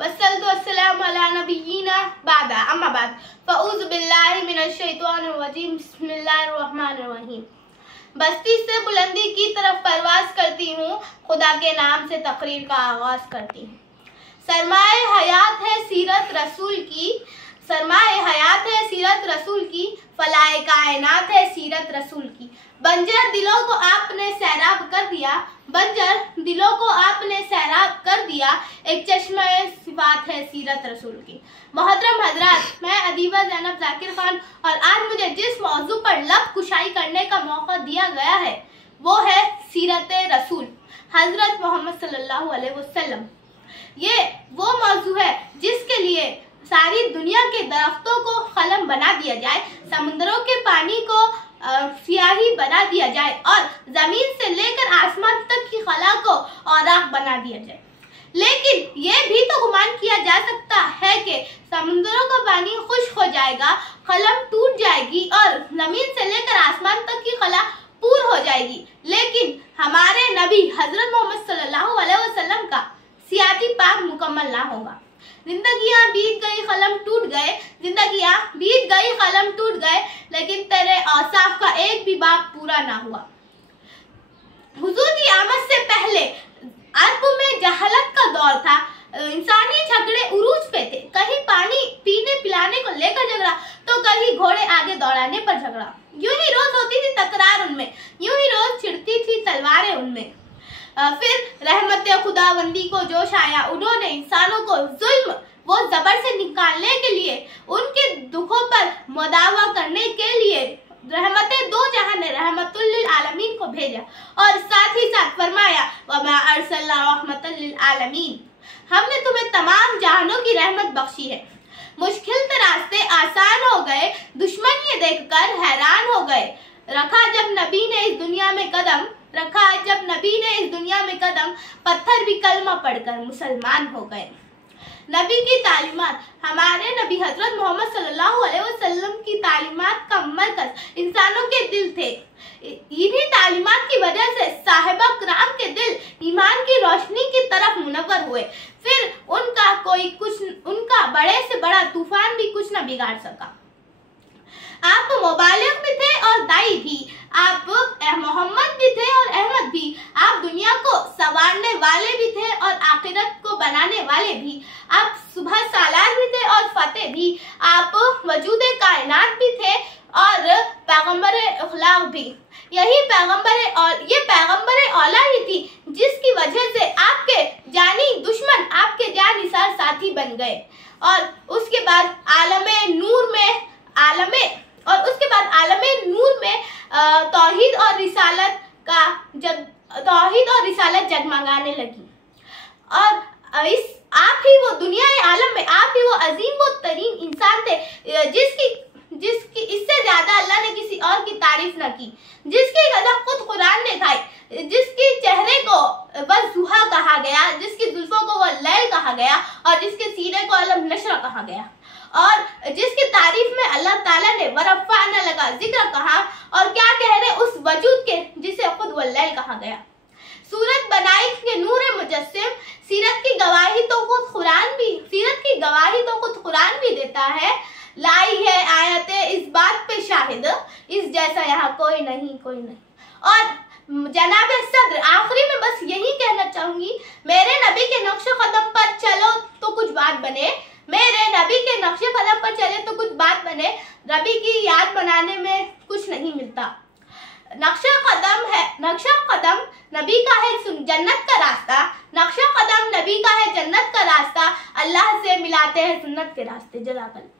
वस्सलातु वस्सलामु अला नबिय्यिना बादा अम्मा बाद फ़अऊज़ु बिल्लाहि मिनश शैतानिर रजीम बिस्मिल्लाहिर रहमानिर रहीम। बस्ती से बुलंदी की तरफ परवाज़ करती हूँ, खुदा के नाम से तकरीर का आगाज़ करती हूँ। सरमाए हयात है सीरत रसूल की, सरमाए हयात है सीरत रसूल की, फलाए कायनात है सीरत रसूल की। बंजर दिलों को आपने सैराब कर दिया, बंजर दिलों को आपने सैराब कर दिया, एक चश्मे सिफात है सीरत रसूल की। मोहतरम हजरात, मैं अदीबा ज़ैनब ज़ाकिर खान और आज मुझे जिस मौजू पर लब कुशाई करने का मौका दिया गया है वो है सीरत रसूल हजरत मोहम्मद सल्लल्लाहु अलैहि वसल्लम। ये वो मौजू है जिसके लिए सारी दुनिया के दरख्तों को कलम बना दिया जाए, समुद्रों के पानी को स्याही बना दिया जाए और जमीन से लेकर आसमान तक की खला को औराक बना दिया जाए। लेकिन ये भी तो गुमान किया जा सकता है कि समुद्रों का पानी खुश्क हो जाएगा, कलम टूट जाएगी और जमीन से लेकर आसमान तक की खला पूर हो जाएगी, लेकिन हमारे नबी हजरत मोहम्मद सल्लल्लाहु अलैहि वसल्लम का सियाती पाक मुकम्मल ना होगा। जिंदगियां बीत गई कलम टूट गए, जिंदगियां बीत गई कलम टूट गए, लेकिन तेरे औसाफ का एक भी बाब पूरा ना हुआ। हुजूर की आमद से पहले अरब में जहालत का दौर था, इंसानी झगड़े उरूज पे थे। कहीं पानी पीने पिलाने को लेकर झगड़ा तो कहीं घोड़े आगे दौड़ाने पर झगड़ा। यूं ही रोज होती थी तकरार उनमें, यूं ही रोज छिड़ती थी तलवारें उनमें। फिर रहमत खुदावंदी को जोश आया, उन्होंने इंसानों को जुल्म वो जबर से निकालने के लिए, उनके दुखों पर मुदावा करने के लिए रहमत दो जहां ने रहमतुल लिल आलमीन को भेजा और साथ ही साथ फरमाया वमा अरसलना रहमतल लिल आलमीन, हमने तुम्हें तमाम जहानों की रहमत बख्शी है। मुश्किल के रास्ते आसान हो गए, दुश्मन ये देखकर हैरान हो गए। रखा जब नबी ने इस दुनिया में कदम, रखा जब नबी ने इस दुनिया में कदम, पत्थर भी कलमा पढ़कर मुसलमान हो गए। नबी की तालीमात, हमारे नबी हजरत मोहम्मद सल्लल्लाहु अलैहि वसल्लम की तालीमात का मरकज इंसानों के दिल थे। इन्हीं तालीमात की वजह से साहिबा किराम के दिल ईमान की रोशनी की तरफ मुनव्वर हुए। फिर उनका बड़े से बड़ा तूफान भी कुछ न बिगाड़ सका। आप मुबालिग भी थे और दाई भी, आप मोहम्मद भी थे और अहमद भी, आप दुनिया को संवारने वाले भी थे और आखिरत को बनाने वाले भी, आप सुबह सालार भी थे और फतेह भी, आप वजूदे कायनात भी थे और पैगंबर अखलाक भी। यही पैगंबर और ये पैगंबर औला ही थी जिसकी वजह से आपके जानी दुश्मन आपके जानिसार साथी बन गए। और उसके बाद आलमे नूर में तौहीद और रिसालत जगमगाने लगी। और आप ही वो दुनिया आलम में आप ही वो अजीम वो तरीन इंसान थे जिसकी इससे ज्यादा अल्लाह ने किसी और की तारीफ न की, जिसकी गजब खुद कुरान ने खाई, जिसके चेहरे को वज़ुहा कहा गया, जिसकी जुल्फों को वो लैल कहा गया और जिसके सीने को अलम नशरा कहा गया और जिसकी तारीफ में अल्लाह ताला ने वरफ़अना लगा जिक्र कहा। और क्या कह रहे उस वजूद के जिसे खुद वो लैल कहा गया। सूरत बनाई के नूर मुजस्सिम, सीरत की गवाही तो खुद कुरान भी देता है। लाई है आयते इस बात पे शाहिद, इस जैसा यहाँ कोई नहीं। और जनाब सद्र, आखिरी में बस यही कहना चाहूंगी, मेरे नबी के नक्शे कदम पर चलो तो कुछ बात बने, मेरे नबी के नक्शे कदम पर चले तो कुछ बात बने। नबी की याद बनाने में कुछ नहीं मिलता। नक्शा कदम नबी का है जन्नत का रास्ता, नक्शा कदम नबी का है जन्नत का रास्ता, अल्लाह से मिलाते हैं सुन्नत के रास्ते। जज़ाकल्लाह।